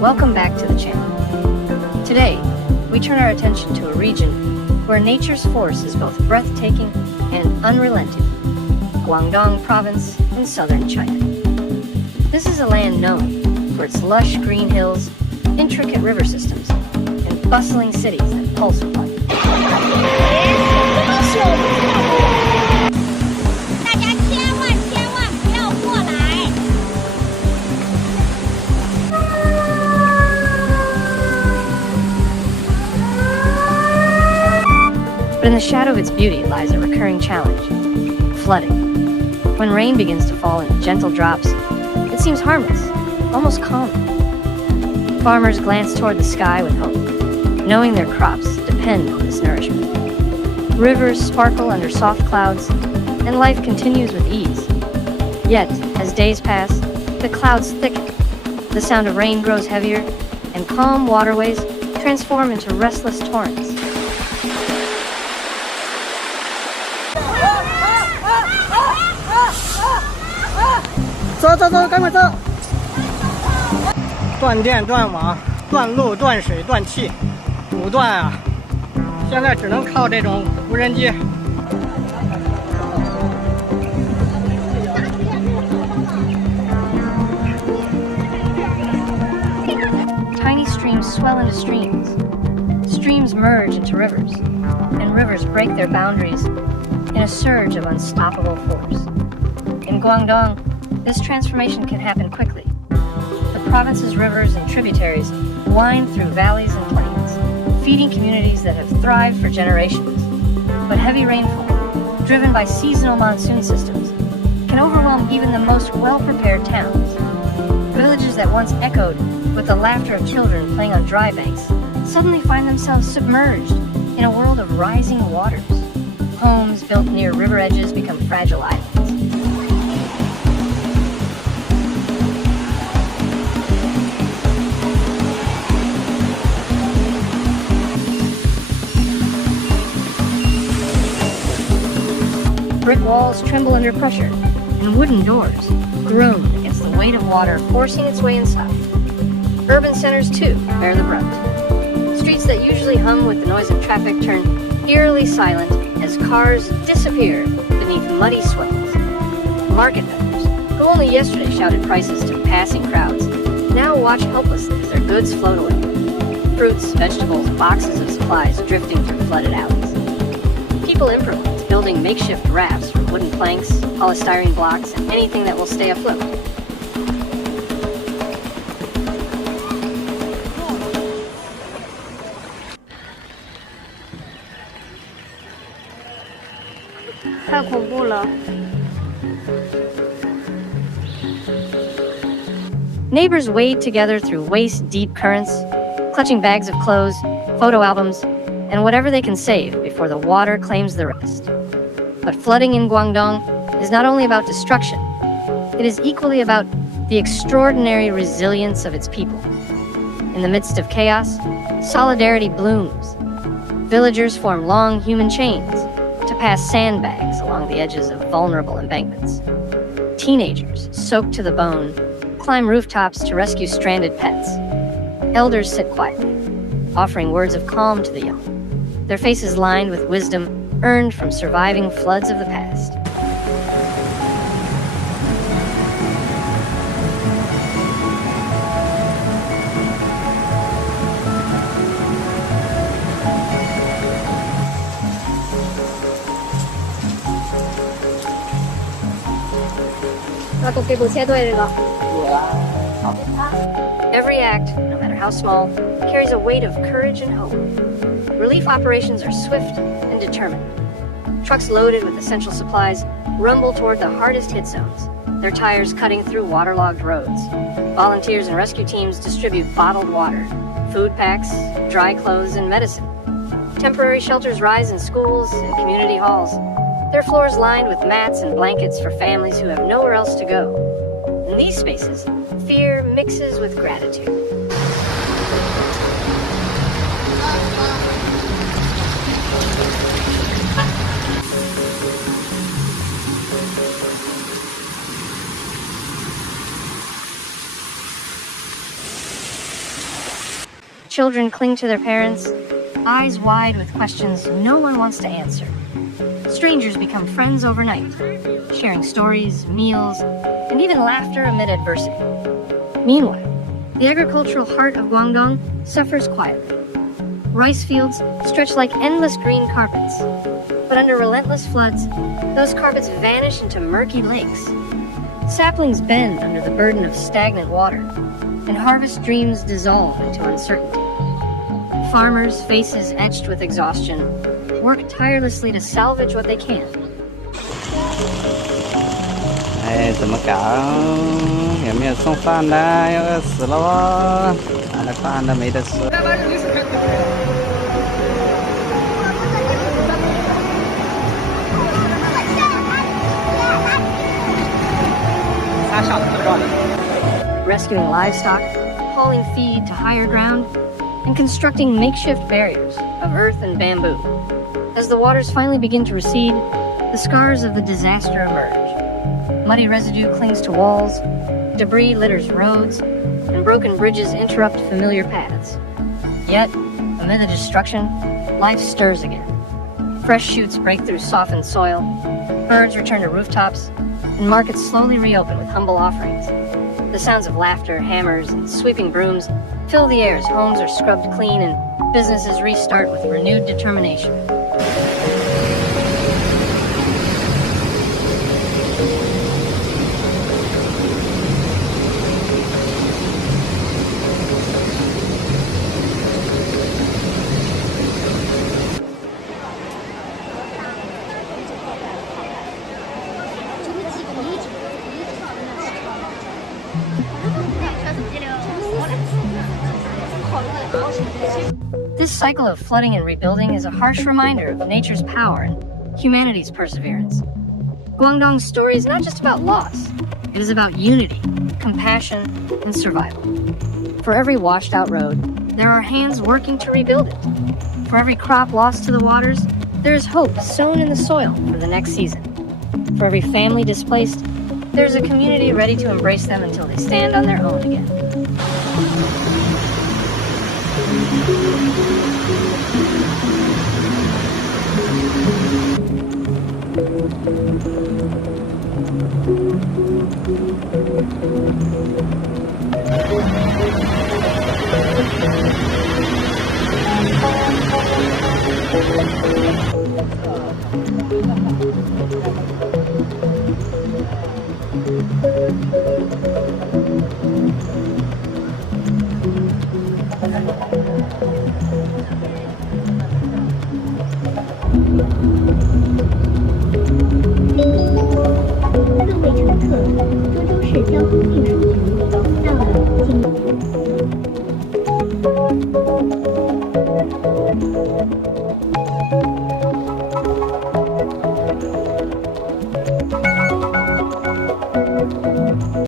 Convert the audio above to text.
Welcome back to the channel. Today, we turn our attention to a region where nature's force is both breathtaking and unrelenting, Yunnan Province in southern China. This is a land known for its lush green hills, intricate river systems, and bustling cities that pulse with life. But in the shadow of its beauty lies a recurring challenge: flooding. When rain begins to fall in gentle drops, it seems harmless, almost calm. Farmers glance toward the sky with hope, knowing their crops depend on this nourishment. Rivers sparkle under soft clouds, and life continues with ease. Yet, as days pass, the clouds thicken, the sound of rain grows heavier, and calm waterways transform into restless torrents.走，赶快走！断电、断网、断路、断水、断气，5断啊！现在只能靠这种无人机。Tiny streams swell into streams. Streams merge into rivers, and rivers break their boundaries in a surge of unstoppable force. In Guangdong, this transformation can happen quickly. The province's rivers and tributaries wind through valleys and plains, feeding communities that have thrived for generations. But heavy rainfall, driven by seasonal monsoon systems, can overwhelm even the most well-prepared towns. Villages that once echoed with the laughter of children playing on dry banks suddenly find themselves submerged in a world of rising waters. Homes built near river edges become fragile islands. Brick walls tremble under pressure, and wooden doors groan against the weight of water forcing its way inside. Urban centers, too, bear the brunt. Streets that usually hum with the noise of traffic turn eerily silent as cars disappear beneath muddy swells. Market vendors, who only yesterday shouted prices to passing crowds, now watch helplessly as their goods float away. Fruits, vegetables, boxes of supplies drifting through flooded alleys. People improvise, building makeshift rafts from wooden planks, polystyrene blocks, and anything that will stay afloat. Neighbors wade together through waist-deep currents, clutching bags of clothes, photo albums, and whatever they can save before the water claims the rest. But flooding in Guangdong is not only about destruction, it is equally about the extraordinary resilience of its people. In the midst of chaos, solidarity blooms. Villagers form long human chains to pass sandbags along the edges of vulnerable embankments. Teenagers, soaked to the bone, climb rooftops to rescue stranded pets. Elders sit quietly, offering words of calm to the young, their faces lined with wisdom earned from surviving floods of the past. Every act, no matter how small, carries a weight of courage and hope. Relief operations are swift and determined. Trucks loaded with essential supplies rumble toward the hardest hit zones, their tires cutting through waterlogged roads. Volunteers and rescue teams distribute bottled water, food packs, dry clothes, and medicine. Temporary shelters rise in schools and community halls, their floors lined with mats and blankets for families who have nowhere else to go. In these spaces, fear mixes with gratitude. Children cling to their parents, eyes wide with questions no one wants to answer. Strangers become friends overnight, sharing stories, meals, and even laughter amid adversity. Meanwhile, the agricultural heart of Guangdong suffers quietly. Rice fields stretch like endless green carpets, but under relentless floods, those carpets vanish into murky lakes. Saplings bend under the burden of stagnant water, and harvest dreams dissolve into uncertainty. Farmers, faces etched with exhaustion, work tirelessly to salvage what they can. 哎，怎么搞？有没有送饭的？要饿死了哦！拿了饭都没得吃。Rescuing livestock, hauling feed to higher ground, and constructing makeshift barriers of earth and bamboo. As the waters finally begin to recede, the scars of the disaster emerge. Muddy residue clings to walls, debris litters roads, and broken bridges interrupt familiar paths. Yet, amid the destruction, life stirs again. Fresh shoots break through softened soil, birds return to rooftops, and markets slowly reopen with humble offerings. The sounds of laughter, hammers, and sweeping brooms fill the air as homes are scrubbed clean and businesses restart with renewed determination. This cycle of flooding and rebuilding is a harsh reminder of nature's power and humanity's perseverance. Guangdong's story is not just about loss, it is about unity, compassion, and survival. For every washed out road, there are hands working to rebuild it. For every crop lost to the waters, there is hope sown in the soil for the next season. For every family displaced, there is a community ready to embrace them until they stand on their own again.